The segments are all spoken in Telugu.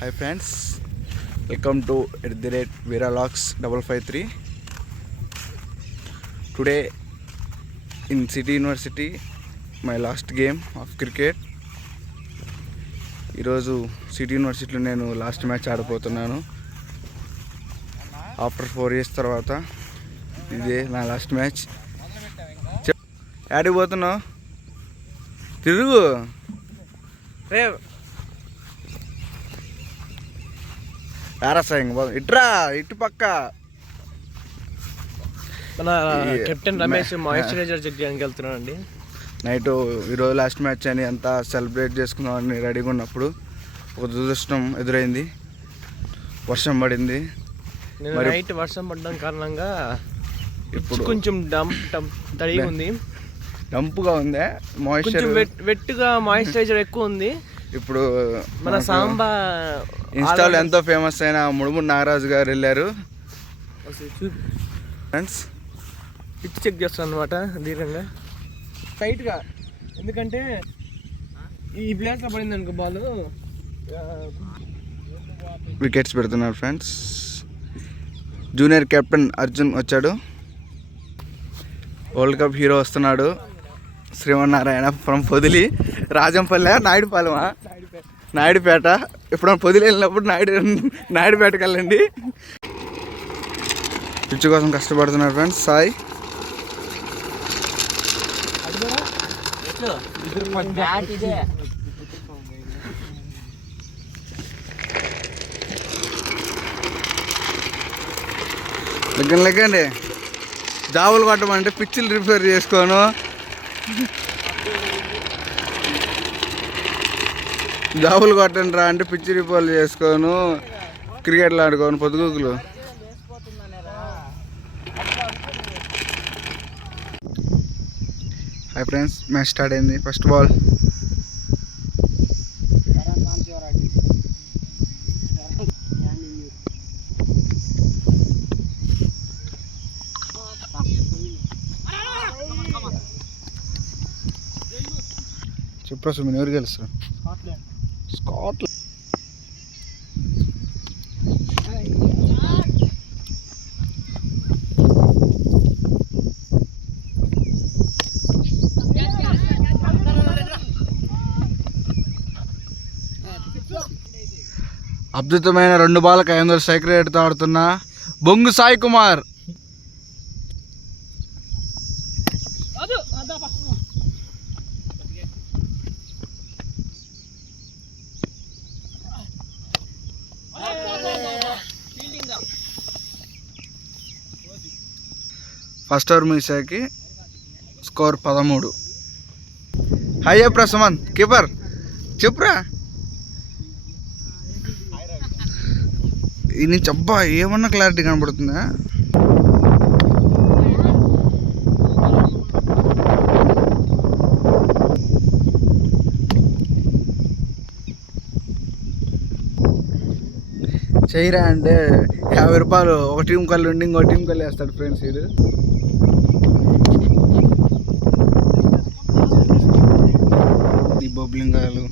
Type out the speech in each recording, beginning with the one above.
Hi friends, welcome to @VeraLogs553. Today in City University, my last game of cricket. ఈరోజు సిటీ యూనివర్సిటీలో నేను లాస్ట్ మ్యాచ్ ఆడిపోతున్నాను. ఆఫ్టర్ 4 years తర్వాత ఇదే నా లాస్ట్ మ్యాచ్. ఆడిపోతున్నావు, తిరుగు రే ఆరసాయం ఇట్రా, ఇటు పక్క. మన కెప్టెన్ రమేష్ మాయిశ్చరైజర్ చెక్ చేయడానికి వెళ్తున్నాడు అండి. నైట్ ఈరోజు లాస్ట్ మ్యాచ్ అని అంతా సెలబ్రేట్ చేసుకుందామని రెడీగా ఉన్నప్పుడు ఒక దురదృష్టం ఎదురైంది. వర్షం పడింది. నైట్ వర్షం పడడం కారణంగా ఇప్పుడు కొంచెం తడిగా ఉంది, డంపుగా ఉంది. మాయిశ్చర్ వెట్టుగా మాయిశ్చరైజర్ ఎక్కువ ఉంది. ఇప్పుడు మన సాంబా ఇన్స్టాలో ఎంతో ఫేమస్ అయిన ముడుముడు నాగరాజు గారు వెళ్ళారు. ఫ్రెండ్స్ పిచ్ చెక్ చేస్తాను అనమాట దీర్ఘంగా టైట్గా, ఎందుకంటే ఈ ప్లేస్లో పడింది అనుకో బాల్ వికెట్స్ పెడుతున్నారు. ఫ్రెండ్స్ జూనియర్ కెప్టెన్ అర్జున్ వచ్చాడు. వరల్డ్ కప్ హీరో వస్తున్నాడు. శ్రీమన్నారాయణ ఫ్రమ్ పొదిలి, రాజంపల్లె, నాయుడుపేట. ఎప్పుడైనా పొదిలి వెళ్ళినప్పుడు నాయుడుపేటకి వెళ్ళండి. పిచ్చి కోసం కష్టపడుతున్నారు ఫ్రెండ్స్. సాయి లెగ్గండి. జాబులు కొట్టమంటే పిచ్చిలు రిపేర్ చేసుకోను, జాబులు కొట్టండి రా అంటే పిచ్చి రిపేర్లు చేసుకోను, క్రికెట్లు ఆడుకోను పొద్దుగూకులు. హాయ్ ఫ్రెండ్స్, మ్యాచ్ స్టార్ట్ అయింది. ఫస్ట్ బాల్ చెప్పరా సుమిన్, ఎవరు గెలుస్తారు? స్కాట్లాండ్. అద్భుతమైన 2 బాల్కి 500 స్ట్రైక్ రేట్తో ఆడుతున్న బొంగు సాయి కుమార్. ఫస్ట్ ఓవర్ ముగిసాకి స్కోర్ 13. హాయ్ చెప్పురా సుమన్, కీపర్ చెప్పురా. ఈ నుంచి అబ్బా ఏమన్నా క్లారిటీ కనబడుతుందా? చేయరా అంటే 50 రూపాయలు ఒక టీం కళ్ళు ఉండి ఇంకో టీం కళ్ళు వేస్తాడు ఫ్రెండ్స్. వీడు ఈ బొబ్లింగాలు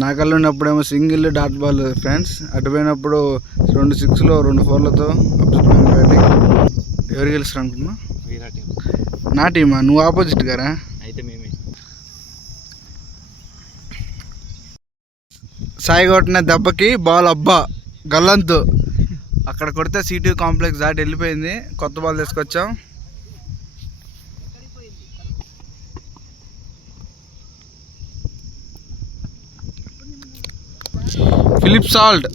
నా కళ్ళు ఉన్నప్పుడేమో సింగిల్ డాట్ బాల్ ఫ్రెండ్స్. అటుపోయినప్పుడు 2 6లు 2 4లతో అద్భుతమైన బ్యాటింగ్. ఎవరు గెలుస్తారు అనుకున్నా? నా టీమా? నువ్వు ఆపోజిట్ గారా? అయితే మేమే. సాయి కొట్టిన దెబ్బకి బాల్ అబ్బా గల్లంతు. అక్కడ కొడితే సిటీ కాంప్లెక్స్ దాటి వెళ్ళిపోయింది. కొత్త బాల్ తీసుకొచ్చాం. Philip Salt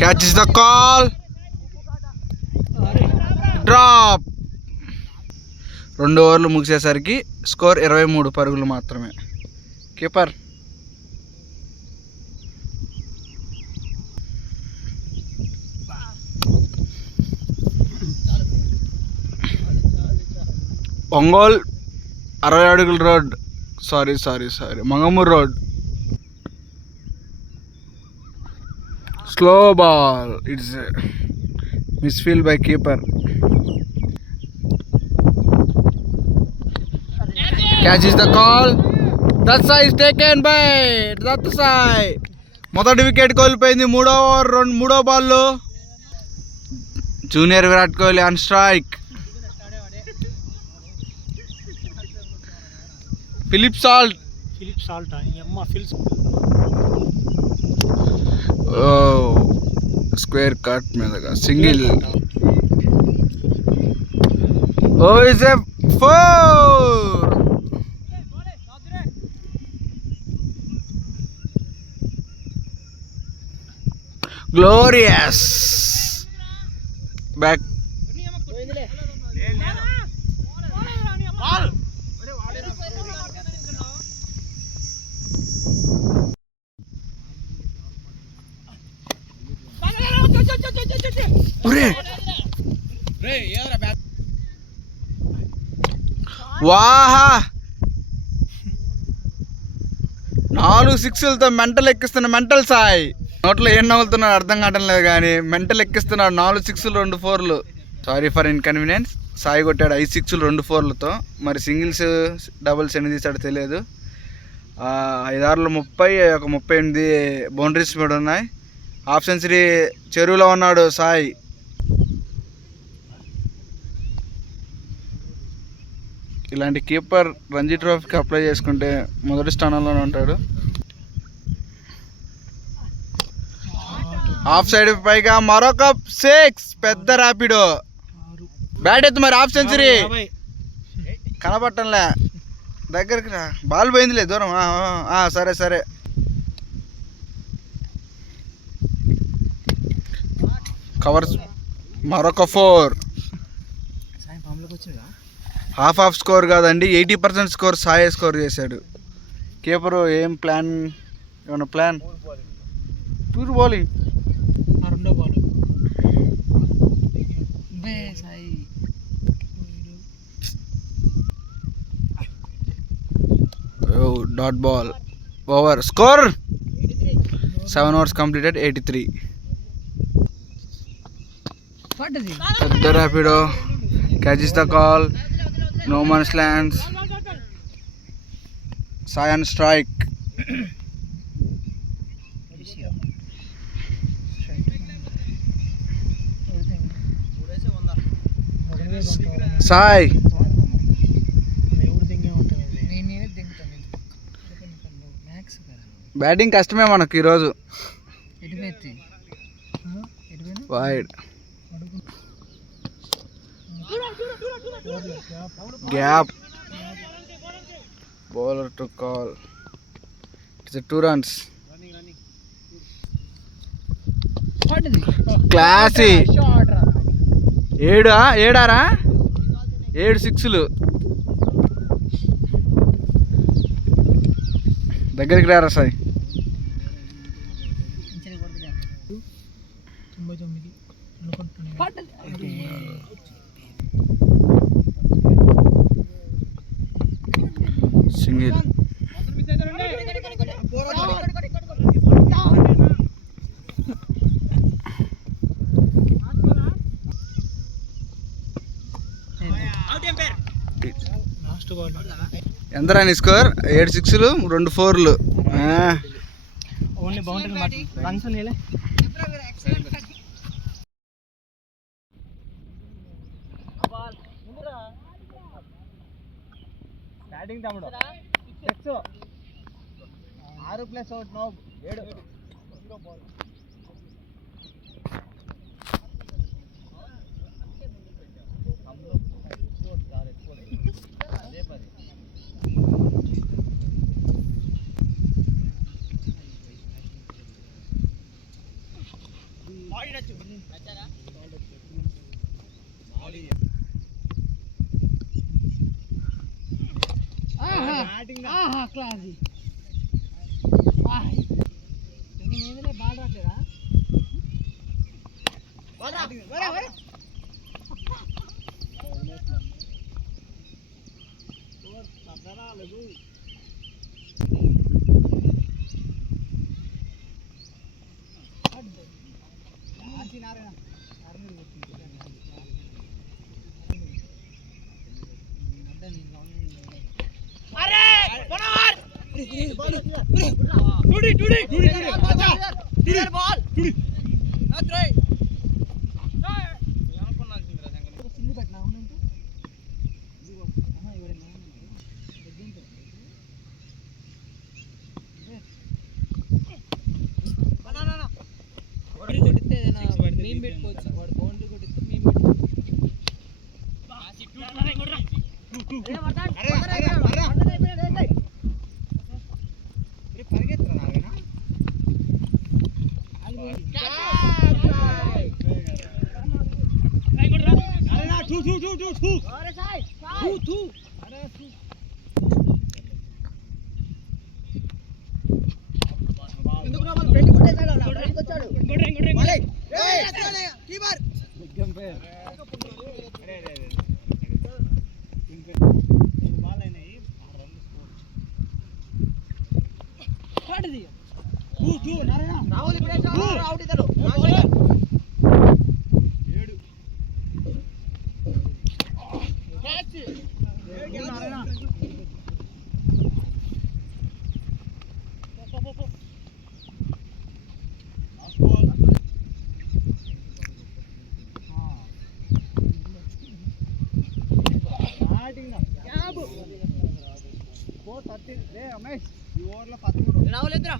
catch is the call, drop. 2 ఓవర్లు ముగిసేసరికి స్కోర్ 23 పరుగులు మాత్రమే. కీపర్ ఒంగోల్ 60 అడుగుల road, sorry Mangamuru road. Slow ball, it's misfield by keeper. Catch is the call. That Sai is taken by that Sai. మొదటి వికెట్ కోల్పోయింది మూడో బాల్లో. Junior Virat Kohli on strike. Philip Salt square cut మీదగా single. Oh is a 4. Glorious back. వాహా 4 సిక్స్లతో మెంటల్ ఎక్కిస్తున్న మెంటల్ సాయి. నోట్లో ఏం నవ్వుతున్నాడు అర్థం కావటం లేదు కానీ మెంటల్ ఎక్కిస్తున్నాడు. 4 సిక్స్లు 2 4లు. Sorry for inconvenience. సాయి కొట్టాడు 5 సిక్స్లు 2 4లతో. మరి సింగిల్స్ డబుల్స్ ఎన్ని తీసాడో తెలియదు. 5 6లు 30, ఒక 38 బౌండరీస్ మీద ఉన్నాయి. హాఫ్ సెంచరీ చెరువులో ఉన్నాడు సాయి. ఇలాంటి కీపర్ రంజీ ట్రోఫీకి అప్లై చేసుకుంటే మొదటి స్థానంలోనే ఉంటాడు. హాఫ్ సైడ్ పైగా మరొక 6. పెద్ద ర్యాపిడో. బ్యాట్ ఎత్తు మరి. హాఫ్ సెంచరీ కనపట్టంలే. దగ్గరికి రా. బాల్ పోయిందిలే దూరం. సరే సరే. కవర్స్ మరొక 4. హాఫ్ స్కోర్ కాదండి, 80% స్కోర్ సాయే స్కోర్ చేశాడు. కీపరు ఏం ప్లాన్? ఏమన్నా plan? Pure bowling. Dot ball. Over. Score 7 overs completed 83. పెద్ద Rapido. Catch is the call. No man's lands. Sai on strike. Sai. Batting కష్టమే మనకు ఈరోజు. Wide. Gap. Bowler to call. It's a 2 runs. Classy. 7 సిక్స్లు. దగ్గరికి రారా సాయి. 99. సింగిల్. ఎంతరా నీ స్కోర్? 7 సిక్స్లు 2 4లు. ఓన్లీ బౌండరీ రన్స్ నీలే. బ్యాటింగ్ తమ్ముడు 6 6+1 7. క్లాస్. బాల్ రాట్లేదా? మేము పెట్టుకోవచ్చు వాడు బౌండరీ కొట్టిస్తే మేము పెట్టుకోవచ్చు. రావులేదురా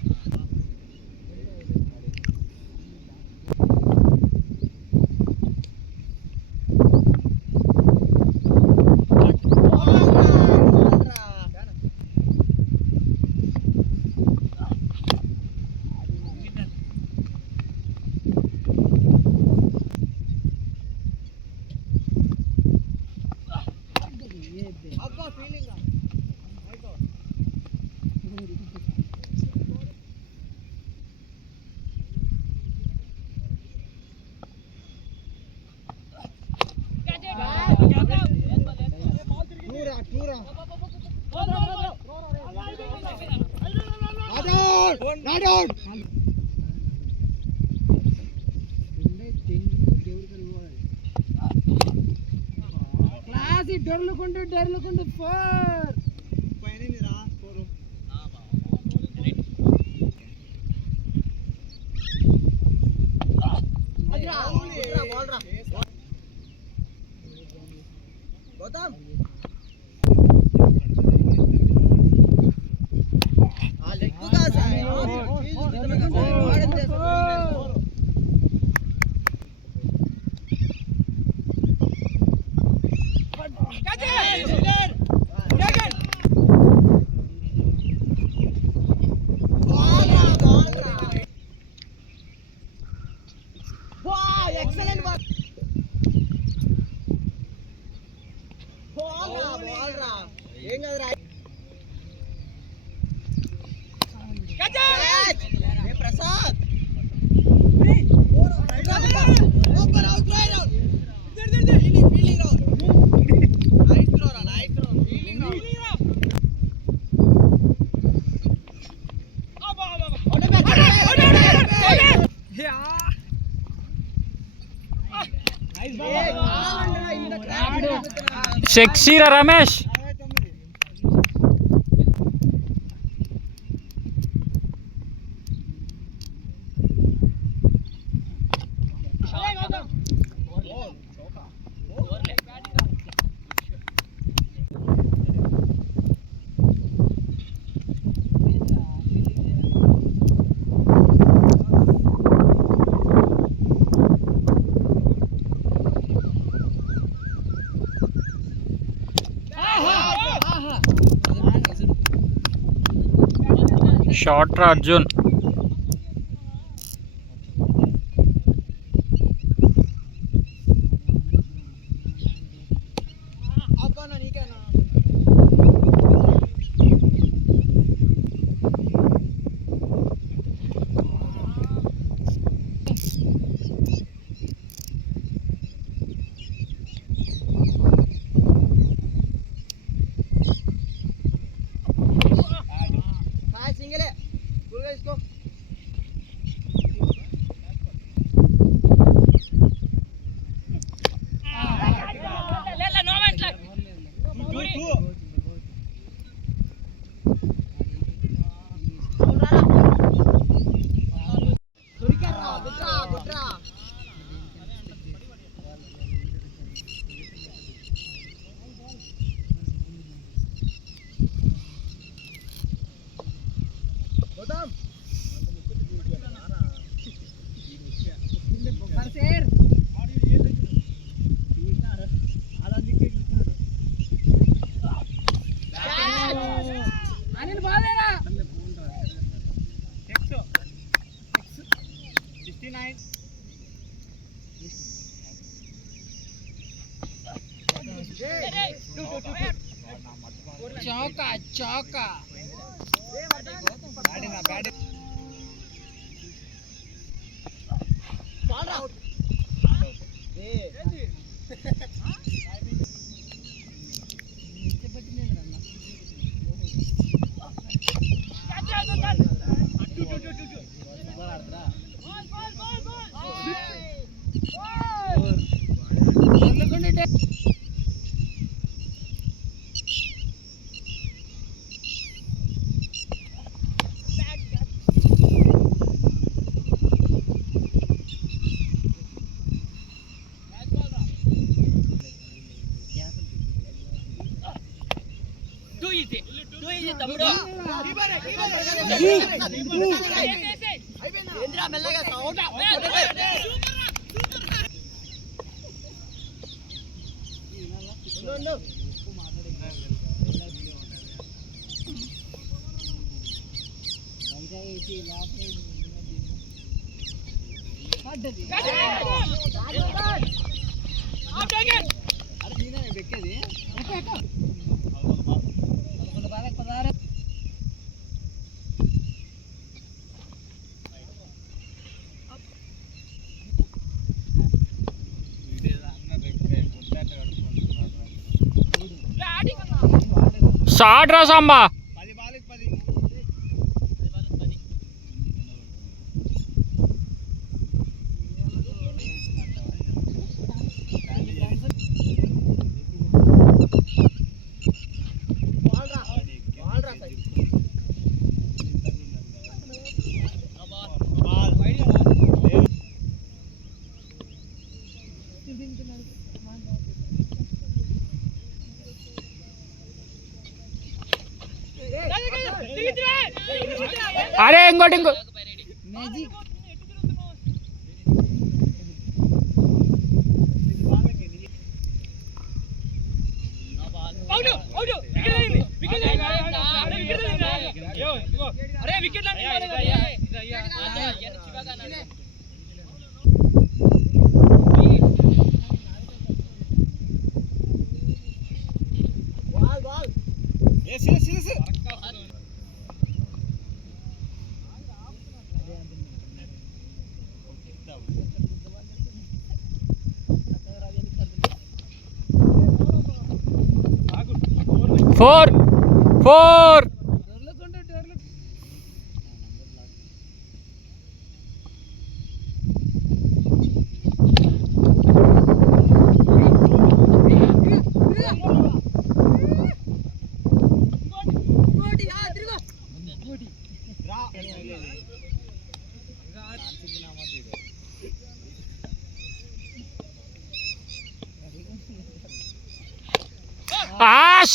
డొర్లుకుంటూ ఫోర్ ప్రసాద్ సెక్సీరా రమేష్. షార్ట్ రా అర్జున్. సింగిలే గురుగా తీసుకో. షార్ట్ రా సాంబా. అరే ఇంకోటి ఫోర్ ఫోర్.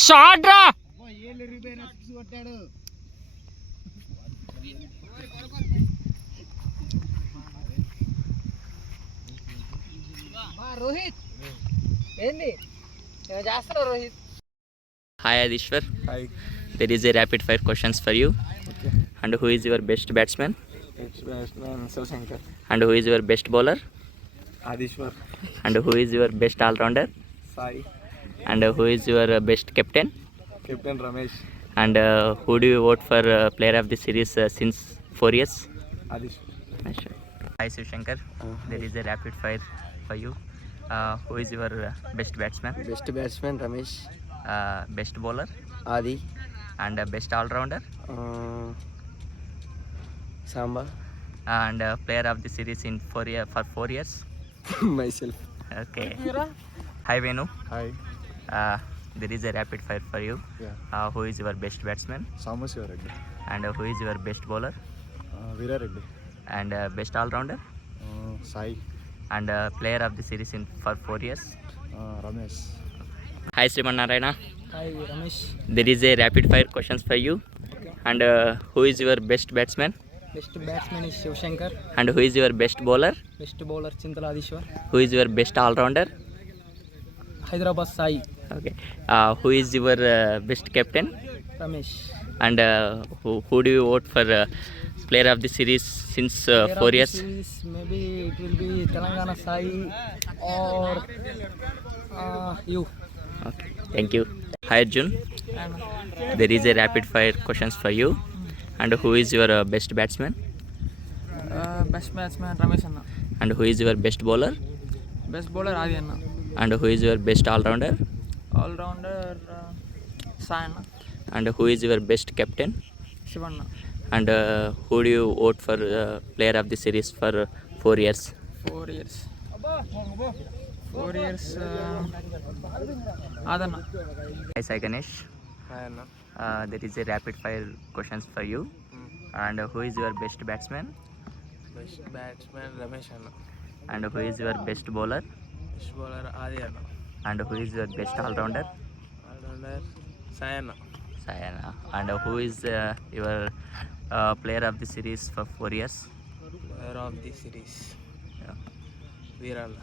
షార్ట్ రా. రోహిత్ ఏంది చేస్తున్నావు Rohit? Hi Adishwar, Hi. there is a rapid fire questions for you. Okay. And who is your best batsman? It's batsman Shivshankar. And who is your best bowler? Adishwar. And who is your best all-rounder? Sai. And who is your best captain? Captain Ramesh. And who do you vote for player of the series since 4 years? Adishwar. Hi Shivshankar, there is a rapid fire for you. Who is your best batsman? Best batsmen Ramesh, Best bowler? ఆది, And best all-rounder? Samba, And player of the series in for 4 years? myself. Okay. Hi Venu. Hi. There is a rapid fire for you. Yeah. Who is your best batsman? Samasya Reddy. And who is your best bowler? Veera Reddy. And best all-rounder? Sai. And player of the series in for 4 years? Ramesh. Hi Sriman Narayana. Hi Ramesh. There is a rapid fire questions for you. And who is your best batsman? Best batsmen is Shivshankar. And who is your best bowler? Best bowler Chintaladeeshwar. Who is your best all-rounder? Hyderabad Sai. Okay. Who is your best captain? Ramesh. And who do you vote for player of the series since 4 years? Maybe it will be Telangana Sai are you. Okay. Thank you. Hi Arjun. There is a rapid fire questions for you. And who is your best batsman? Best batsmen Ramesh అన్న. And who is your best bowler? Best bowler Adi అన్న. And who is your best all-rounder? All rounder Sai అన్న. And who is your best captain? Shivanna. And who do you vote for player of the series for 4 years? 4 years. 4 years ఆదన్న. Hi Sai Ganesh. Hi అన్న. There is a rapid fire questions for you. And who is your best batsman? Best batsmen Ramesh అన్న. And who is your best bowler? Best bowler Adi అన్న. And who is your best all-rounder? All rounder Sai అన్న. Sayana. And who is your player of the series for 4 years? Player of the series Yeah. Veeranna.